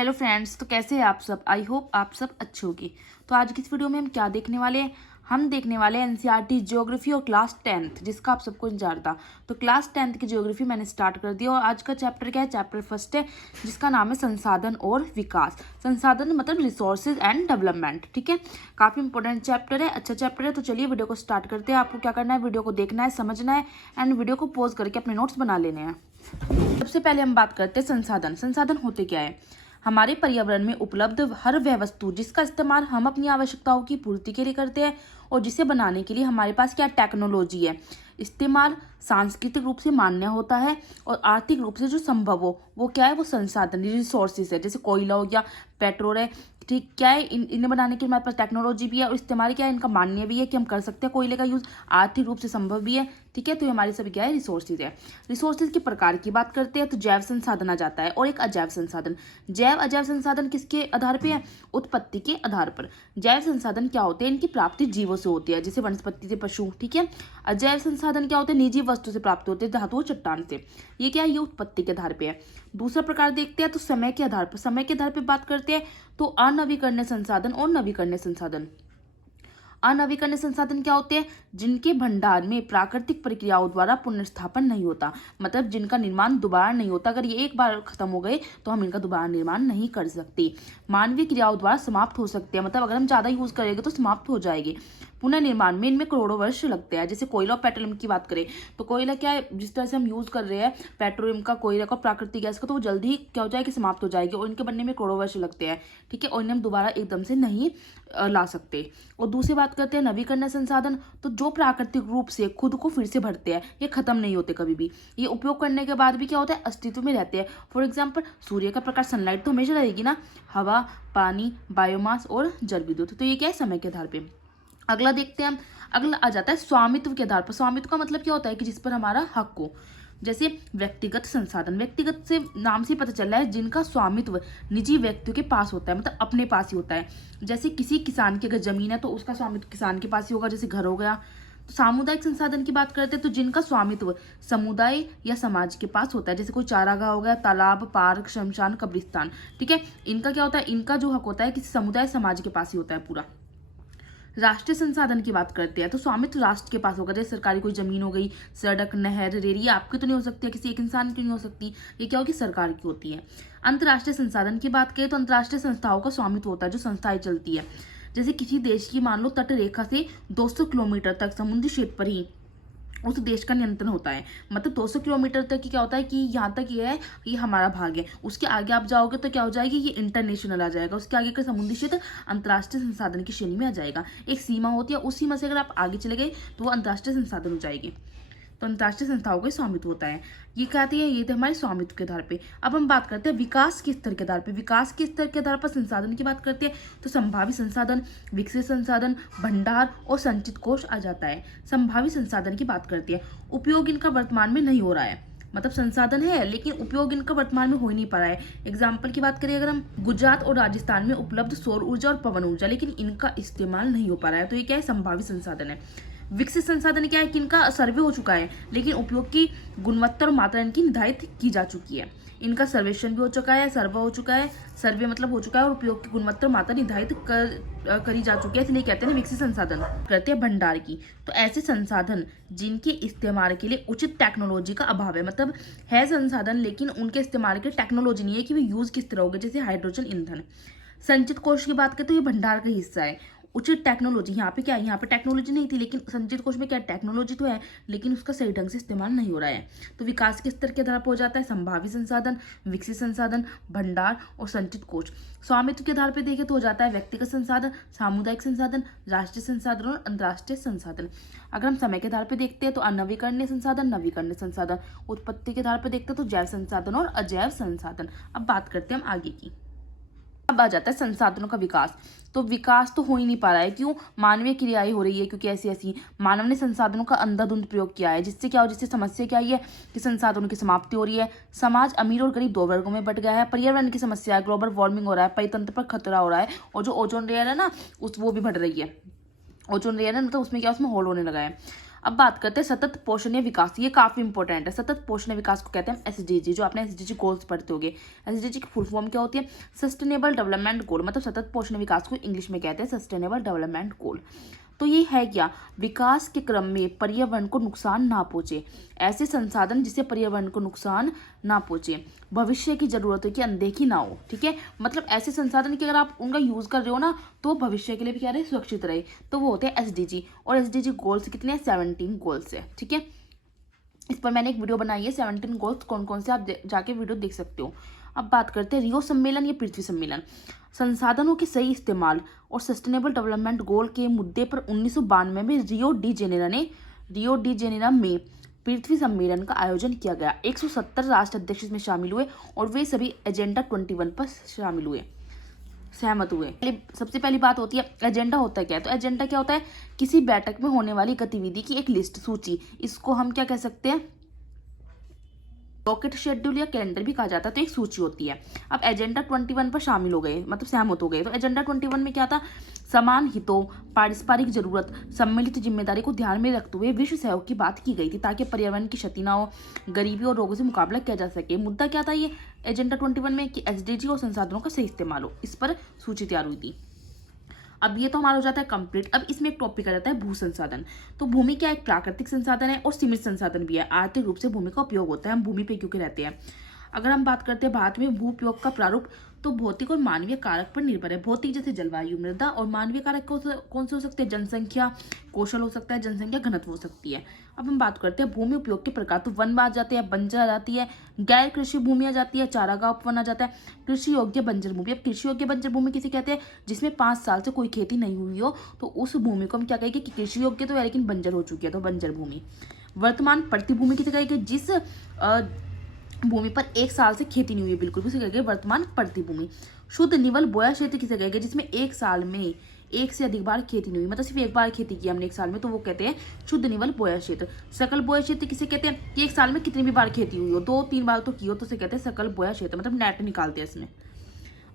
Hello friends, तो कैसे हैं आप सब। आई होप आप सब अच्छे होंगे। तो आज की इस वीडियो में हम क्या देखने वाले हैं, हम देखने वाले हैं एनसीईआरटी ज्योग्राफी और क्लास 10th, जिसका आप सबको इंतजार था। तो क्लास 10th की ज्योग्राफी मैंने स्टार्ट कर दिया और आज का चैप्टर क्या है, चैप्टर फर्स्ट है जिसका नाम है संसाधन और विकास। संसाधन मतलब रिसोर्सेज एंड डेवलपमेंट। ठीक है, काफ़ी इंपॉर्टेंट चैप्टर है, अच्छा चैप्टर है। तो चलिए वीडियो को स्टार्ट करते हैं। आपको क्या करना है, वीडियो को देखना है, समझना है एंड वीडियो को पॉज करके अपने नोट्स बना लेने हैं। सबसे पहले हम बात करते हैं संसाधन। संसाधन होते क्या है। हमारे पर्यावरण में उपलब्ध हर वह वस्तु जिसका इस्तेमाल हम अपनी आवश्यकताओं की पूर्ति के लिए करते हैं और जिसे बनाने के लिए हमारे पास क्या टेक्नोलॉजी है। इस्तेमाल सांस्कृतिक रूप से मान्य होता है और आर्थिक रूप से जो संभव हो वो क्या है, वो संसाधन रिसोर्सेज है। जैसे कोयला हो गया, पेट्रोल है, ठीक क्या है, इन्हें बनाने के लिए हमारे पास टेक्नोलॉजी भी है और इस्तेमाल क्या है, इनका मान्य भी है कि हम कर सकते हैं। कोयले का यूज़ आर्थिक रूप से संभव भी है। ठीक है, तो ये हमारी सभी क्या है, रिसोर्सेज है। रिसोर्सेज के प्रकार की बात करते हैं तो जैव संसाधन आ जाता है और एक अजैव संसाधन। जैव अजैव संसाधन किसके आधार पे है, उत्पत्ति के आधार पर। जैव संसाधन क्या होते हैं, इनकी प्राप्ति जीवों से होती है, जैसे वनस्पति से पशु। ठीक है, अजैव संसाधन क्या होते हैं, निजी वस्तु से प्राप्त होते हैं, धातु और चट्टान से। ये क्या है, ये उत्पत्ति के आधार पे है। दूसरा प्रकार देखते हैं तो समय के आधार पर। समय के आधार पर बात करते हैं तो अनवीकरणीय संसाधन और नवीकरणीय संसाधन। अनवीकरणीय संसाधन क्या होते हैं, जिनके भंडार में प्राकृतिक प्रक्रियाओं द्वारा पुनर्स्थापन नहीं होता, मतलब जिनका निर्माण दोबारा नहीं होता। अगर ये एक बार खत्म हो गए तो हम इनका दोबारा निर्माण नहीं कर सकते। मानवीय क्रियाओं द्वारा समाप्त हो सकते हैं, मतलब अगर हम ज्यादा यूज करेंगे तो समाप्त हो जाएंगे। पुनर्निर्माण में इनमें करोड़ों वर्ष लगते हैं। जैसे कोयला और पेट्रोलियम की बात करें तो कोयला क्या है, जिस तरह से हम यूज कर रहे हैं पेट्रोलियम का, कोयला का, प्राकृतिक गैस का, तो वो जल्दी ही क्या हो जाएगी, समाप्त हो जाएगी और इनके बनने में करोड़ों वर्ष लगते हैं। ठीक है, और इन्हें हम दोबारा एकदम से नहीं ला सकते। और दूसरी बात करते हैं नवीकरणीय संसाधन, तो जो प्राकृतिक रूप से खुद को फिर से भरते हैं, ये खत्म नहीं होते कभी भी। ये उपयोग करने के बाद भी क्या होता है, अस्तित्व में रहते हैं। फॉर एग्जाम्पल सूर्य का प्रकाश, सनलाइट तो हमेशा रहेगी ना, हवा, पानी, बायोमास और जल विद्युत। तो ये क्या है, समय के आधार पर। अगला देखते हैं हम, अगला आ जाता है स्वामित्व के आधार पर। स्वामित्व का मतलब क्या होता है कि जिस पर हमारा हक हो। जैसे व्यक्तिगत संसाधन, व्यक्तिगत से नाम से पता चल रहा है जिनका स्वामित्व निजी व्यक्तियों के पास होता है, मतलब अपने पास ही होता है। जैसे किसी किसान की अगर जमीन है तो उसका स्वामित्व किसान के पास ही होगा, जैसे घर हो गया। तो सामुदायिक संसाधन की बात करते हैं तो जिनका स्वामित्व समुदाय या समाज के पास होता है, जैसे कोई चारागाह हो गया, तालाब, पार्क, शमशान, कब्रिस्तान। ठीक है, इनका क्या होता है, इनका जो हक होता है किसी समुदाय समाज के पास ही होता है पूरा। राष्ट्रीय संसाधन की बात करते हैं तो स्वामित्व राष्ट्र के पास होगा, जैसे सरकारी कोई जमीन हो गई, सड़क, नहर, रेरी, आपकी तो नहीं हो सकती, किसी एक इंसान की नहीं हो सकती, ये क्या होगी, सरकार की होती है। अंतर्राष्ट्रीय संसाधन की बात करें तो अंतर्राष्ट्रीय संस्थाओं का स्वामित्व होता है, जो संस्थाएं चलती है। जैसे किसी देश की मान लो तट रेखा से 200 किलोमीटर तक समुद्री क्षेत्र पर ही उस देश का नियंत्रण होता है। मतलब 200 किलोमीटर तक की क्या होता है कि यहाँ तक ये है, ये हमारा भाग है। उसके आगे आप जाओगे तो क्या हो जाएगी, ये इंटरनेशनल आ जाएगा। उसके आगे का समुद्री क्षेत्र अंतर्राष्ट्रीय संसाधन की श्रेणी में आ जाएगा। एक सीमा होती है, उस सीमा से अगर आप आगे चले गए तो वो अंतर्राष्ट्रीय संसाधन हो जाएगी। तो अंतर्राष्ट्रीय संस्थाओं का स्वामित्व होता है। ये कहती है, ये थे हमारे स्वामित्व के आधार पे। अब हम बात करते हैं विकास के स्तर के आधार पे। विकास के स्तर के आधार पर संसाधन की बात करते हैं तो संभावित संसाधन, विकसित संसाधन, भंडार और संचित कोष आ जाता है। संभावित संसाधन की बात करती है, उपयोग इनका वर्तमान में नहीं हो रहा है, मतलब संसाधन है लेकिन उपयोग इनका वर्तमान में हो ही नहीं पा रहा है। एग्जाम्पल की बात करें अगर हम, गुजरात और राजस्थान में उपलब्ध सौर ऊर्जा और पवन ऊर्जा, लेकिन इनका इस्तेमाल नहीं हो पा रहा है। तो ये क्या है, संभावित संसाधन है। विकसित संसाधन क्या है कि इनका सर्वे हो चुका है लेकिन उपयोग की गुणवत्ता और मात्रा इनकी निर्धारित की जा चुकी है। इनका सर्वेक्षण भी हो चुका है, सर्वे हो चुका है, सर्वे मतलब हो चुका है, और उपयोग की गुणवत्ता और मात्रा निर्धारित करी जा चुकी है, इसलिए कहते हैं विकसित संसाधन। करते हैं भंडार की, तो ऐसे संसाधन जिनके इस्तेमाल के लिए उचित टेक्नोलॉजी का अभाव है, मतलब है संसाधन लेकिन उनके इस्तेमाल के टेक्नोलॉजी नहीं है कि वे यूज किस तरह होगा, जैसे हाइड्रोजन ईंधन। संचित कोष की बात करें तो ये भंडार का हिस्सा है। उचित टेक्नोलॉजी, यहाँ पे क्या है, यहाँ पे टेक्नोलॉजी नहीं थी लेकिन संचित कोष में क्या टेक्नोलॉजी तो है लेकिन उसका सही ढंग से इस्तेमाल नहीं हो रहा है। तो विकास के स्तर के आधार पर हो जाता है संभावित संसाधन, विकसित संसाधन, भंडार और संचित कोष। स्वामित्व के आधार पर देखें तो हो जाता है व्यक्तिगत संसाधन, सामुदायिक संसाधन, राष्ट्रीय संसाधन और अंतर्राष्ट्रीय संसाधन। अगर हम समय के आधार पर देखते हैं तो अनवीकरणीय संसाधन, नवीकरणीय संसाधन। उत्पत्ति के आधार पर देखते हैं तो जैव संसाधन और अजैव संसाधन। अब बात करते हैं हम आगे की। अब आ जाता है संसाधनों का विकास। तो विकास तो हो ही नहीं पा रहा है, क्यों, मानवीय क्रियाएं हो रही है, क्योंकि ऐसी ऐसी मानव ने संसाधनों का अंधाधुंध प्रयोग किया है, जिससे क्या हो, जिससे समस्या क्या आई है कि संसाधनों की समाप्ति हो रही है। समाज अमीर और गरीब दो वर्गों में बट गया है। पर्यावरण की समस्या है, ग्लोबल वार्मिंग हो रहा है, परितंत्र पर खतरा हो रहा है, और जो ओजोन लेयर है ना वो भी बढ़ रही है। ओजोन लेयर है मतलब उसमें क्या, उसमें होल होने लगा है। अब बात करते हैं सतत पोषणीय विकास। ये काफी इंपॉर्टेंट है। सतत पोषणीय विकास को कहते हैं एसडीजी। जो आपने एसडीजी गोल्स पढ़ते होंगे, एसडीजी की फुल फॉर्म क्या होती है? Sustainable development goal. मतलब सतत पोषणीय विकास को इंग्लिश में कहते हैं सस्टेनेबल डेवलपमेंट गोल। तो ये है क्या? विकास के क्रम में पर्यावरण को नुकसान ना पहुंचे, ऐसे संसाधन जिससे पर्यावरण को नुकसान ना पहुंचे, भविष्य की जरूरतों की अनदेखी ना हो। ठीक है, मतलब ऐसे संसाधन की अगर आप उनका यूज कर रहे हो ना, तो भविष्य के लिए भी क्या रहे? सुरक्षित रहे। तो वो होते हैं एसडीजी। और एसडीजी गोल्स कितने हैं? 17 गोल्स है। ठीक है, इस पर मैंने एक वीडियो बनाई है 17 गोल्स कौन कौन से, आप जाके वीडियो देख सकते हो। अब बात करते हैं रियो सम्मेलन या पृथ्वी सम्मेलन। संसाधनों के सही इस्तेमाल और सस्टेनेबल डेवलपमेंट गोल के मुद्दे पर 1992 में रियो डी जेनेरो में पृथ्वी सम्मेलन का आयोजन किया गया। 170 राष्ट्र अध्यक्ष इसमें शामिल हुए और वे सभी एजेंडा 21 पर सहमत हुए। सबसे पहली बात होती है एजेंडा होता है क्या है? तो एजेंडा क्या होता है? किसी बैठक में होने वाली गतिविधि की एक लिस्ट, सूची। इसको हम क्या कह सकते हैं? डॉकेट शेड्यूल या कैलेंडर भी कहा जाता है। तो एक सूची होती है। अब एजेंडा 21 पर शामिल हो गए, मतलब सहमत हो गए। तो एजेंडा 21 में क्या था? समान हितों, पारस्परिक जरूरत, सम्मिलित जिम्मेदारी को ध्यान में रखते हुए विश्व सहयोग की बात की गई थी, ताकि पर्यावरण की क्षति ना हो, गरीबी और रोगों से मुकाबला किया जा सके। मुद्दा क्या था ये एजेंडा 21 में? कि एसडीजी और संसाधनों का सही इस्तेमाल हो। इस पर सूची तैयार हुई थी। अब ये तो हमारा हो जाता है कंप्लीट। अब इसमें एक टॉपिक आ जाता है भू संसाधन। तो भूमि क्या एक प्राकृतिक संसाधन है और सीमित संसाधन भी है। आर्थिक रूप से भूमि का उपयोग होता है, हम भूमि पे क्योंकि रहते हैं। अगर हम बात करते हैं भारत में भू उपयोग का प्रारूप, तो भौतिक और मानवीय कारक पर निर्भर है। भौतिक जैसे जलवायु, मृदा, और मानवीय कारक कौन से हो सकते हैं? जनसंख्या, कौशल हो सकता है, जनसंख्या घनत्व हो सकती है। अब हम बात करते हैं भूमि उपयोग के प्रकार। तो वन आ जाते हैं, बंजर आ जाती है, गैर कृषि भूमि आ जाती है, चारागाह उपवन आ जाता है, कृषि योग्य बंजर भूमि। अब कृषि योग्य बंजर भूमि किसे कहते हैं? जिसमें 5 साल से कोई खेती नहीं हुई हो, तो उस भूमि को हम क्या कहेंगे? कि कृषि योग्य तो है लेकिन बंजर हो चुकी है, तो बंजर भूमि। वर्तमान प्रतिभूमि किसे कहेंगे? जिस भूमि पर 1 साल से खेती नहीं हुई है बिल्कुल भी, उसे कहेंगे वर्तमान प्रतिभूमि। शुद्ध निवल बोया क्षेत्र किसे कहेंगे? जिसमें 1 साल में 1 से अधिक बार खेती नहीं हुई, मतलब सिर्फ 1 बार खेती की हमने 1 साल में, तो वो कहते हैं शुद्ध निवल बोया क्षेत्र। सकल बोया क्षेत्र किसे कहते हैं? कि 1 साल में कितनी भी बार खेती हुई हो, 2-3 बार तो की हो, तो उसे कहते हैं सकल बोया क्षेत्र, मतलब नेट निकालते हैं इसमें।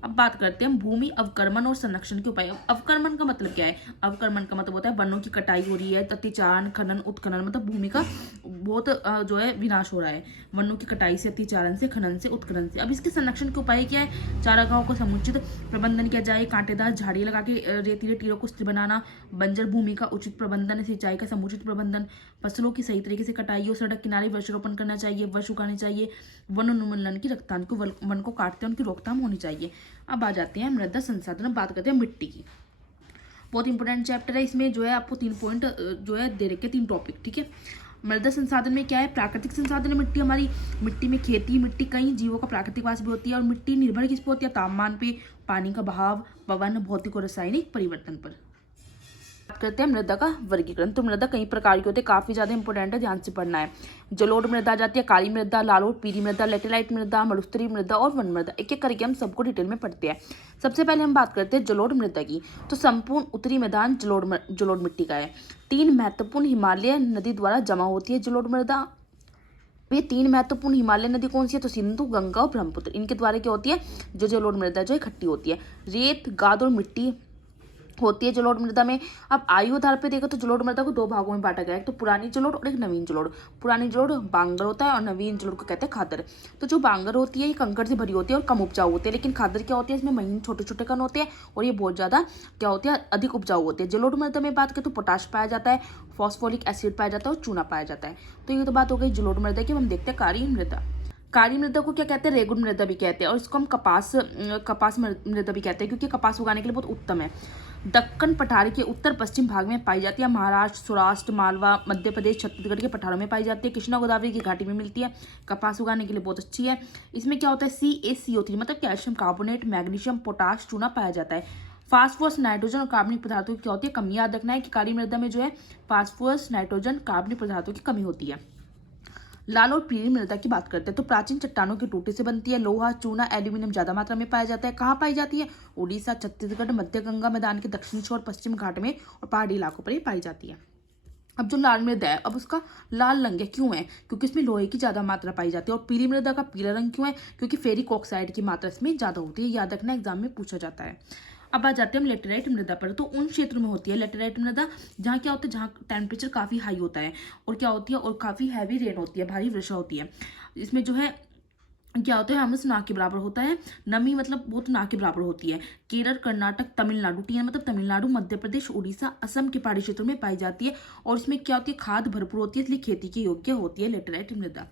अब बात करते हैं भूमि अवक्रमण और संरक्षण के उपाय। अवक्रमण का मतलब क्या है? अवक्रमण का मतलब होता है वनों की कटाई हो रही है, अतिचारण, खनन, उत्खनन, मतलब भूमि का बहुत जो है विनाश हो रहा है, वनों की कटाई से, अतिचारण से, खनन से, उत्खनन से। अब इसके संरक्षण के उपाय क्या है? चारागाहों का समुचित प्रबंधन किया जाए, कांटेदार झाड़ियां लगा के रेतीले टीलों को स्थिर बनाना, बंजर भूमि का उचित प्रबंधन, सिंचाई का समुचित प्रबंधन, फसलों की सही तरीके से कटाई हो, सड़क किनारे वृक्षारोपण करना चाहिए, वृक्ष उगाने चाहिए, वन उन्मूलन की रोकथाम को, वन को काटते हैं उनकी रोकथाम होनी चाहिए। अब आ जाते हैं मृदा संसाधन। बात करते हैं मिट्टी की। बहुत इंपॉर्टेंट चैप्टर है, इसमें जो है आपको 3 पॉइंट जो है दे रखे, 3 टॉपिक। ठीक है, मृदा संसाधन में क्या है? प्राकृतिक संसाधन है मिट्टी हमारी। मिट्टी में खेती, मिट्टी कई जीवों का प्राकृतिक वास भी होती है। और मिट्टी निर्भर किस पे होती है? तापमान पे, पानी का बहाव, पवन, भौतिक और रासायनिक परिवर्तन पर। बात करते हैं मृदा का वर्गीकरण। तो मृदा कई प्रकार की होती है, काफी ज्यादा इंपॉर्टेंट है, ध्यान से पढ़ना है। जलोढ़ मृदा आ जाती है, काली मृदा, लालोढ़, पीली मृदा, लेटेराइट मृदा, मरुस्थलीय मृदा और वन मृदा। एक एक करके हम सबको डिटेल में पढ़ते हैं। सबसे पहले हम बात करते हैं जलोढ़ मृदा की। तो संपूर्ण उत्तरी मैदान जलोढ़ मिट्टी का है। 3 महत्वपूर्ण हिमालय नदी द्वारा जमा होती है जलोढ़ मृदा। ये 3 महत्वपूर्ण हिमालय नदी कौन सी है? तो सिंधु, गंगा और ब्रह्मपुत्र। इनके द्वारा क्या होती है? जो जलोढ़ मृदा जो है इकट्ठी होती है। रेत, गाद और मिट्टी होती है जलोढ़ मृदा में। अब आयु आधार पे देखो तो जलोढ़ मृदा को 2 भागों में बांटा गया है, एक तो पुरानी जलोढ़ और एक नवीन जलोढ़। पुरानी जलोढ़ बांगर होता है और नवीन जलोढ़ को कहते हैं खादर। तो जो बांगर होती है ये कंकड़ से भरी होती है और कम उपजाऊ होती है, लेकिन खादर क्या होती है? इसमें महीन छोटे छोटे कण होते हैं और ये बहुत ज्यादा क्या होती है? अधिक उपजाऊ होते हैं। जलोढ़ मृदा में बात करें तो पोटाश पाया जाता है, फॉस्फोरिक एसिड पाया जाता है और चूना पाया जाता है। तो ये तो बात हो गई जलोढ़ मृदा की। हम देखते हैं काली मृदा। काली मृदा को क्या कहते हैं? रेगुन मृदा भी कहते हैं, और इसको हम कपास मृदा भी कहते हैं, क्योंकि कपास उगाने के लिए बहुत उत्तम है। दक्कन पठार के उत्तर पश्चिम भाग में पाई जाती है। महाराष्ट्र, सौराष्ट्र, मालवा, मध्य प्रदेश, छत्तीसगढ़ के पठारों में पाई जाती है। कृष्णा गोदावरी की घाटी में मिलती है। कपास उगाने के लिए बहुत अच्छी है। इसमें क्या होता है? CaCO3 मतलब कैल्शियम कार्बोनेट, मैग्नीशियम, पोटाश, चूना पाया जाता है। फास्फोरस, नाइट्रोजन और कार्बनिक पदार्थों की क्या होती है? कमी। याद रखना है कि काली मृदा में जो है फास्फोरस, नाइट्रोजन, कार्बनिक पदार्थों की कमी होती है। लाल और पीली मृदा की बात करते हैं तो प्राचीन चट्टानों के टूटे से बनती है। लोहा, चूना, एल्यूमिनियम ज्यादा मात्रा में पाया जाता है। कहाँ पाई जाती है? उड़ीसा, छत्तीसगढ़, मध्य गंगा मैदान के दक्षिणी छोर, पश्चिम घाट में और पहाड़ी इलाकों पर ही पाई जाती है। अब जो लाल मृदा है, अब उसका लाल रंग है, क्यों है? क्योंकि इसमें लोहे की ज्यादा मात्रा पाई जाती है। और पीली मृदा का पीला रंग क्यों है? क्योंकि फेरिक ऑक्साइड की मात्रा इसमें ज्यादा होती है। याद रखना, एग्जाम में पूछा जाता है। अब आ जाते हैं हम लेटेराइट मृदा पर। तो उन क्षेत्रों में होती है लेटेराइट मृदा जहाँ क्या होता है, जहाँ टेम्परेचर काफ़ी हाई होता है और क्या होती है, और काफ़ी हैवी रेन होती है, भारी वर्षा होती है। इसमें जो है क्या होता है, हमस ना के बराबर होता है, नमी मतलब बहुत ना के बराबर होती है। केरल, कर्नाटक, तमिलनाडु, टी मतलब तमिलनाडु, मध्य प्रदेश, उड़ीसा, असम के पहाड़ी क्षेत्रों में पाई जाती है। और इसमें क्या होती है, खाद भरपूर होती है, इसलिए खेती के योग्य होती है लेटेराइट मृदा।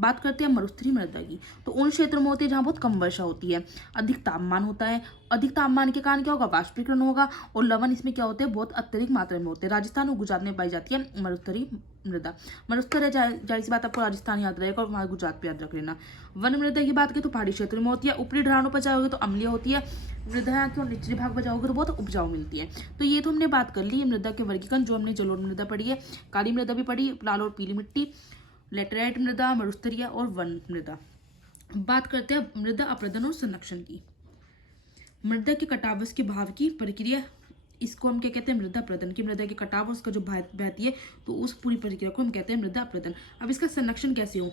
बात करते हैं मरुस्थलीय मृदा की। तो उन क्षेत्रों में होती है जहाँ बहुत कम वर्षा होती है, अधिक तापमान होता है। अधिक तापमान के कारण क्या होगा, वाष्पीकरण होगा, और लवण इसमें क्या होते हैं, बहुत अत्यधिक मात्रा में होते हैं। राजस्थान और गुजरात में पाई जाती है मरुस्थलीय मृदा। मरुस्थल है, जाहिर सी बात आपको राजस्थान याद रहेगा और वहाँ गुजरात पे याद रख लेना। वन मृदा की बात करें तो पहाड़ी क्षेत्र में होती है। ऊपरी ढलानों पर जाओगे तो अम्लीय होती है मृदा की, और निचले भाग पर जाओगे तो बहुत उपजाऊ मिलती है। तो ये तो हमने बात कर ली मृदा के वर्गीकरण, जो हमने जलोढ़ मृदा पढ़ी है, काली मृदा भी पढ़ी, लाल और पीली मिट्टी, लेटेराइट मृदा, मरुस्थलीय और वन मृदा। बात करते हैं मृदा अपरदन और संरक्षण की। मृदा के कटाव के भाव की प्रक्रिया, इसको हम क्या कहते हैं, मृदा अपरदन। की मृदा के कटाव और उसका जो बहती है, तो उस पूरी प्रक्रिया को हम कहते हैं मृदा अपरदन। अब इसका संरक्षण कैसे हो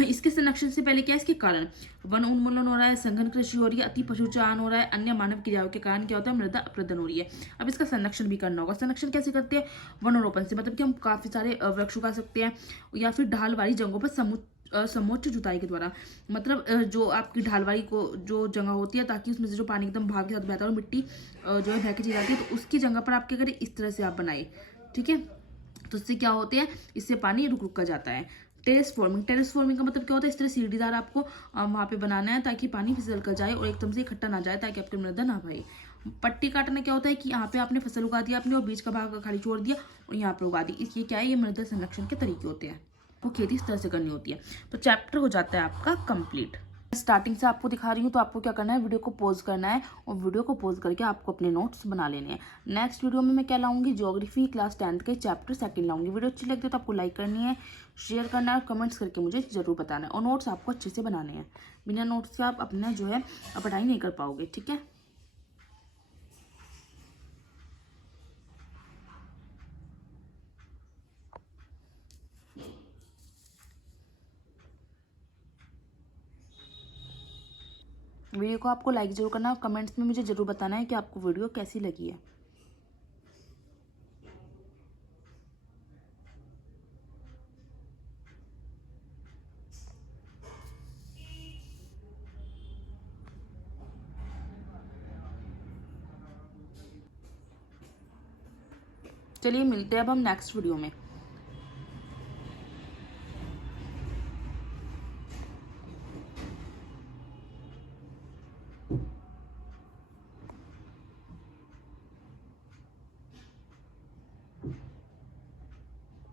इसके संरक्षण से पहले क्या है, इसके कारण वन उन्मूलन हो रहा है, संघन कृषि हो रही है, अति पशुचारण हो रहा है, अन्य मानव क्रियाओं के कारण क्या होता है, मृदा अपरदन हो रही है। अब इसका संरक्षण भी करना होगा। संरक्षण कैसे करते हैं, वनरोपण से, मतलब कि हम काफी सारे वृक्ष उगा सकते हैं, या फिर ढाल वाली जगहों पर समोच्च जुताई के द्वारा, मतलब जो आपकी ढालवाई को जो जगह होती है, ताकि उसमें से जो पानी एकदम भाग के साथ बहता है और मिट्टी जो है बह के चली जाती है, तो उसकी जगह पर आप क्या करें, इस तरह से आप बनाए, ठीक है। तो इससे क्या होते हैं, इससे पानी रुक रुक कर जाता है। टेरेस फॉर्मिंग, टेरेस फॉर्मिंग का मतलब क्या होता है, इस तरह सीढ़ीदार आपको वहाँ पे बनाना है, ताकि पानी फिसल कर जाए और एकदम से इकट्ठा ना जाए, ताकि आपकी मृदा ना भाई। पट्टी काटना क्या होता है कि यहाँ पे आपने फसल उगा दिया अपने, और बीच का भाग खाली छोड़ दिया और यहाँ पे उगा दी। इसलिए क्या है, ये मृदा संरक्षण के तरीके होते हैं, वो खेती इस तरह से करनी होती है। तो चैप्टर हो जाता है आपका कंप्लीट। स्टार्टिंग से आपको दिखा रही हूँ, तो आपको क्या करना है, वीडियो को पॉज करना है, और वीडियो को पॉज करके आपको अपने नोट्स बना लेने हैं। नेक्स्ट वीडियो में मैं क्या लाऊंगी, ज्योग्राफी क्लास 10th के चैप्टर 2 लाऊंगी। वीडियो अच्छी लगती है तो आपको लाइक करनी है, शेयर करना है, और कमेंट्स करके मुझे जरूर बताना है। और नोट्स आपको अच्छे से बनाने हैं, बिना नोट्स के आप अपना जो है पढ़ाई नहीं कर पाओगे, ठीक है। वीडियो को आपको लाइक जरूर करना है, और कमेंट्स में मुझे जरूर बताना है कि आपको वीडियो कैसी लगी है। चलिए मिलते हैं अब हम नेक्स्ट वीडियो में।